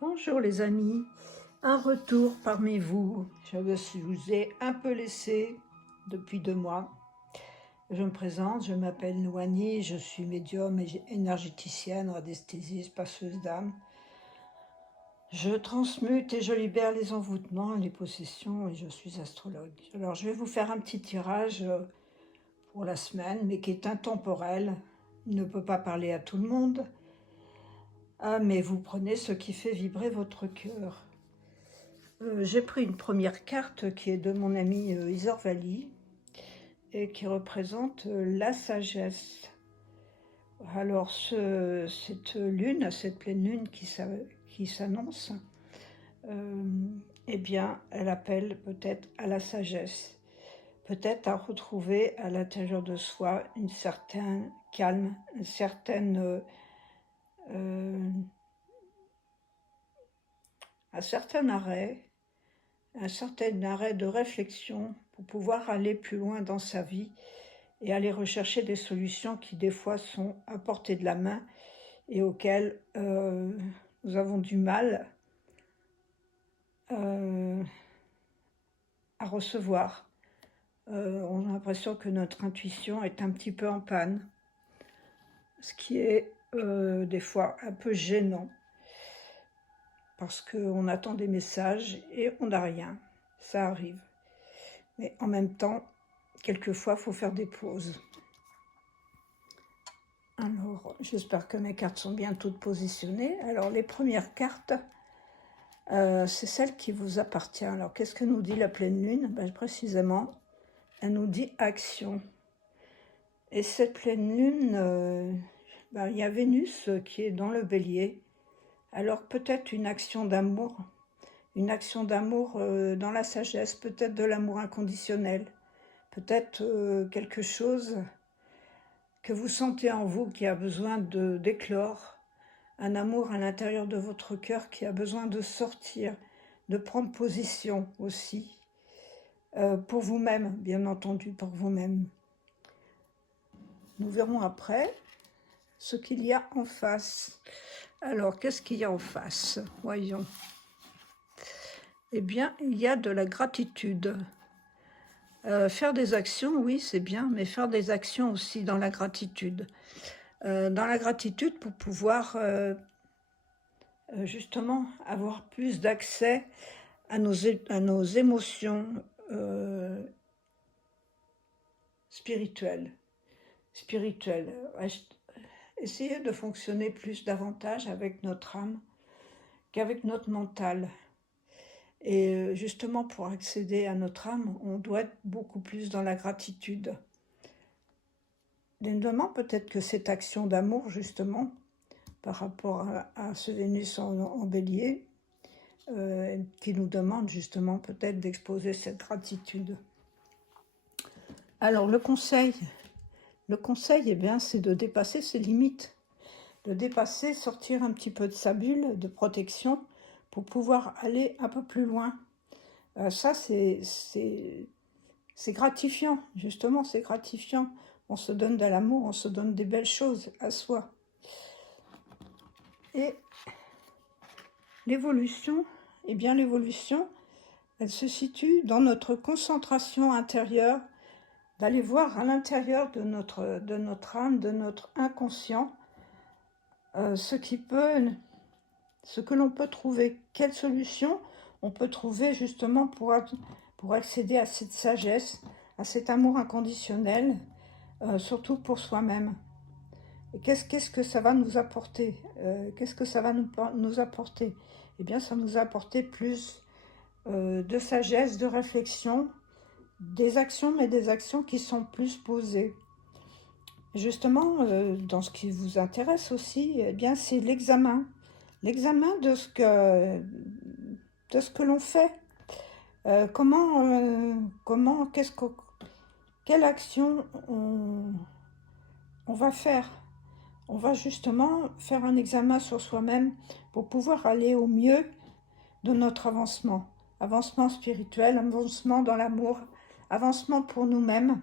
Bonjour les amis, un retour parmi vous. Je vous ai un peu laissé depuis 2 mois. Je me présente, je m'appelle Noani, je suis médium et énergéticienne, radiesthésiste, passeuse d'âme. Je transmute et je libère les envoûtements, les possessions et je suis astrologue. Alors je vais vous faire un petit tirage pour la semaine, mais qui est intemporel. Il ne peut pas parler à tout le monde. Mais vous prenez ce qui fait vibrer votre cœur. J'ai pris une première carte qui est de mon ami Isor Vali et qui représente la sagesse. Alors cette lune, cette pleine lune qui s'annonce, eh bien elle appelle peut-être à la sagesse, peut-être à retrouver à l'intérieur de soi une certaine calme, une certaine un certain arrêt de réflexion pour pouvoir aller plus loin dans sa vie et aller rechercher des solutions qui des fois sont à portée de la main et auxquelles nous avons du mal à recevoir. On a l'impression que notre intuition est un petit peu en panne, ce qui est des fois un peu gênant. Parce qu'on attend des messages et on n'a rien, ça arrive. Mais en même temps, quelquefois, il faut faire des pauses. Alors, j'espère que mes cartes sont bien toutes positionnées. Alors, les premières cartes, c'est celle qui vous appartient. Alors, qu'est-ce que nous dit la pleine lune? Ben, précisément, elle nous dit action. Et cette pleine lune, il y a Vénus qui est dans le bélier. Alors peut-être une action d'amour dans la sagesse, peut-être de l'amour inconditionnel, peut-être quelque chose que vous sentez en vous qui a besoin d'éclore, un amour à l'intérieur de votre cœur qui a besoin de sortir, de prendre position aussi, pour vous-même, bien entendu, pour vous-même. Nous verrons après ce qu'il y a en face. Alors, qu'est-ce qu'il y a en face? Voyons. Eh bien, il y a de la gratitude. Faire des actions, oui, c'est bien, mais faire des actions aussi dans la gratitude. Dans la gratitude pour pouvoir justement avoir plus d'accès à nos émotions spirituelles. Essayer de fonctionner davantage avec notre âme qu'avec notre mental. Et justement, pour accéder à notre âme, on doit être beaucoup plus dans la gratitude. Évidemment, peut-être que cette action d'amour, justement, par rapport à ce Vénus en bélier, qui nous demande justement peut-être d'exposer cette gratitude. Alors, le conseil, eh bien, c'est de dépasser ses limites, sortir un petit peu de sa bulle de protection pour pouvoir aller un peu plus loin. Ça, c'est gratifiant, justement, c'est gratifiant. On se donne de l'amour, on se donne des belles choses à soi. Et l'évolution, eh bien l'évolution, elle se situe dans notre concentration intérieure, d'aller voir à l'intérieur de notre âme, de notre inconscient, ce que l'on peut trouver, quelle solution on peut trouver justement pour accéder à cette sagesse, à cet amour inconditionnel, surtout pour soi-même. Et qu'est-ce que ça va nous apporter? Qu'est-ce que ça va nous apporter? Eh bien, ça nous a apporté plus de sagesse, de réflexion, des actions, mais des actions qui sont plus posées. Justement, dans ce qui vous intéresse aussi, eh bien, c'est l'examen de ce que l'on fait. Quelle action on va faire? On va justement faire un examen sur soi-même pour pouvoir aller au mieux de notre avancement spirituel, avancement dans l'amour, avancement pour nous-mêmes.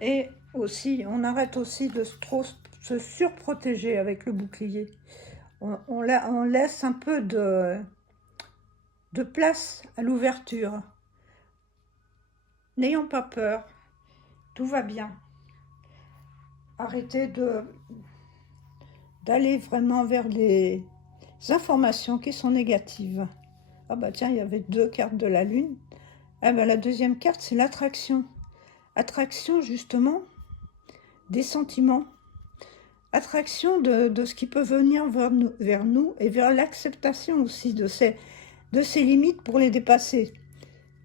Et aussi, on arrête aussi de trop se surprotéger avec le bouclier. on laisse un peu de place à l'ouverture. N'ayons pas peur, tout va bien. Arrêtez d'aller vraiment vers les informations qui sont négatives. Ah bah tiens, il y avait 2 cartes de la lune. Ah bah la deuxième carte, c'est l'attraction. Attraction justement des sentiments. Attraction de ce qui peut venir vers nous et vers l'acceptation aussi de ces limites pour les dépasser.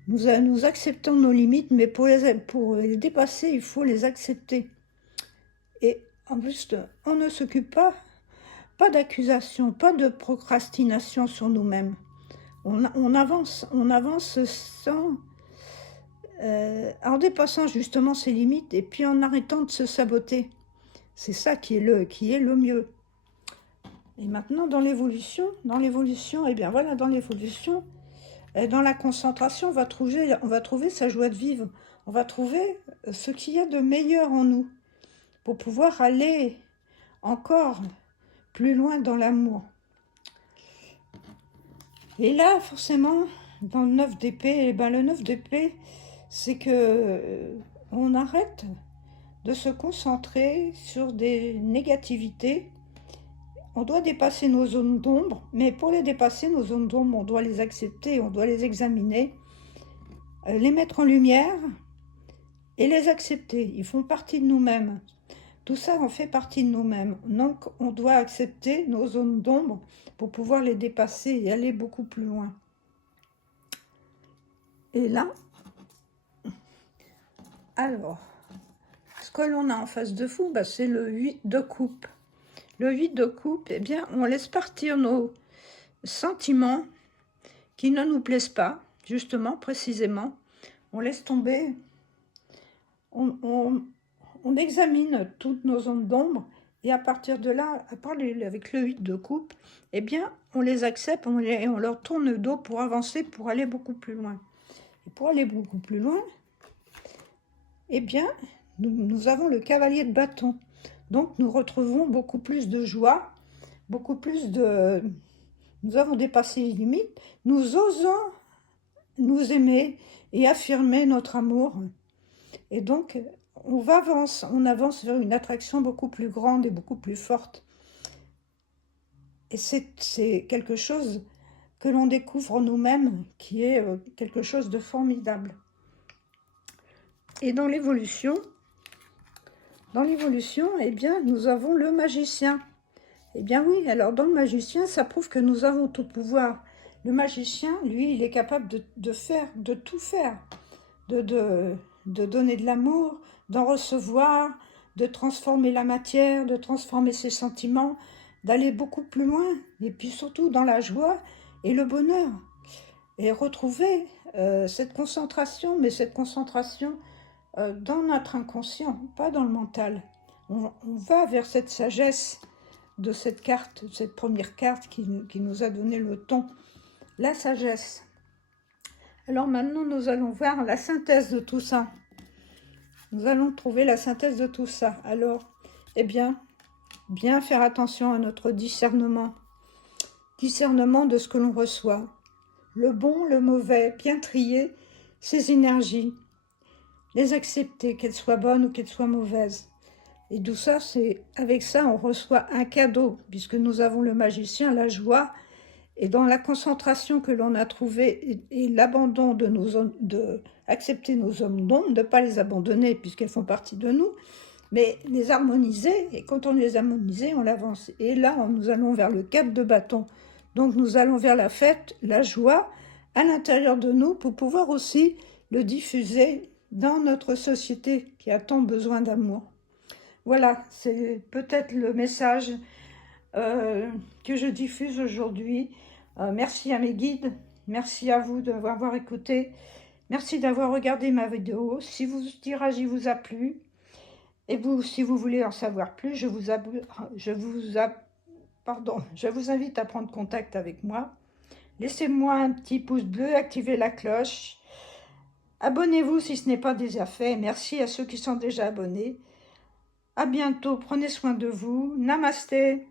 Nous acceptons nos limites, mais pour les dépasser, il faut les accepter. Et en plus, on ne s'occupe pas d'accusation, pas de procrastination sur nous-mêmes. On avance sans, en dépassant justement ses limites et puis en arrêtant de se saboter. C'est ça qui est le mieux. Et maintenant, dans l'évolution, eh bien voilà, dans l'évolution, dans la concentration, on va trouver sa joie de vivre. On va trouver ce qu'il y a de meilleur en nous pour pouvoir aller encore plus loin dans l'amour. Et là, forcément, dans le 9 d'épée, eh ben, le 9 d'épée, c'est que on arrête de se concentrer sur des négativités. On doit dépasser nos zones d'ombre, mais pour les dépasser, nos zones d'ombre, on doit les accepter, on doit les examiner, les mettre en lumière et les accepter. Ils font partie de nous-mêmes. Tout ça en fait partie de nous-mêmes. Donc, on doit accepter nos zones d'ombre pour pouvoir les dépasser et aller beaucoup plus loin. Et là, alors, ce que l'on a en face de vous, bah, c'est le 8 de coupe. Le 8 de coupe, eh bien, on laisse partir nos sentiments qui ne nous plaisent pas, justement, précisément. On laisse tomber, on examine toutes nos zones d'ombre, et à partir de là, avec le 8 de coupe, eh bien, on les accepte et on leur tourne le dos pour avancer, pour aller beaucoup plus loin. Et pour aller beaucoup plus loin, eh bien, nous avons le cavalier de bâton. Donc, nous retrouvons beaucoup plus de joie, beaucoup plus de... Nous avons dépassé les limites, nous osons nous aimer et affirmer notre amour. Et donc, on avance vers une attraction beaucoup plus grande et beaucoup plus forte. Et c'est quelque chose que l'on découvre nous-mêmes, qui est quelque chose de formidable. Et dans l'évolution, eh bien, nous avons le magicien. Eh bien oui, alors dans le magicien, ça prouve que nous avons tout pouvoir. Le magicien, lui, il est capable de tout faire, de donner de l'amour, d'en recevoir, de transformer la matière, de transformer ses sentiments, d'aller beaucoup plus loin, et puis surtout dans la joie et le bonheur. Et retrouver cette concentration, mais cette concentration dans notre inconscient, pas dans le mental. On va vers cette sagesse de cette carte, cette première carte qui nous a donné le ton, la sagesse. Alors maintenant, nous allons voir la synthèse de tout ça. Nous allons trouver la synthèse de tout ça. Alors, eh bien faire attention à notre discernement. Discernement de ce que l'on reçoit. Le bon, le mauvais, bien trier ces énergies. Les accepter, qu'elles soient bonnes ou qu'elles soient mauvaises. Et tout ça, avec ça, on reçoit un cadeau, puisque nous avons le magicien, la joie, et dans la concentration que l'on a trouvée et l'abandon de accepter nos zones d'ombre, de ne pas les abandonner, puisqu'elles font partie de nous, mais les harmoniser, et quand on les harmonise, on avance. Et là, nous allons vers le 4 de bâton. Donc, nous allons vers la fête, la joie, à l'intérieur de nous, pour pouvoir aussi le diffuser dans notre société qui a tant besoin d'amour. Voilà, c'est peut-être le message que je diffuse aujourd'hui. Merci à mes guides, merci à vous de m'avoir écouté, merci d'avoir regardé ma vidéo. Si ce tirage vous a plu, et vous, si vous voulez en savoir plus, je vous invite à prendre contact avec moi. Laissez-moi un petit pouce bleu, activez la cloche. Abonnez-vous si ce n'est pas déjà fait. Merci à ceux qui sont déjà abonnés. À bientôt, prenez soin de vous. Namasté.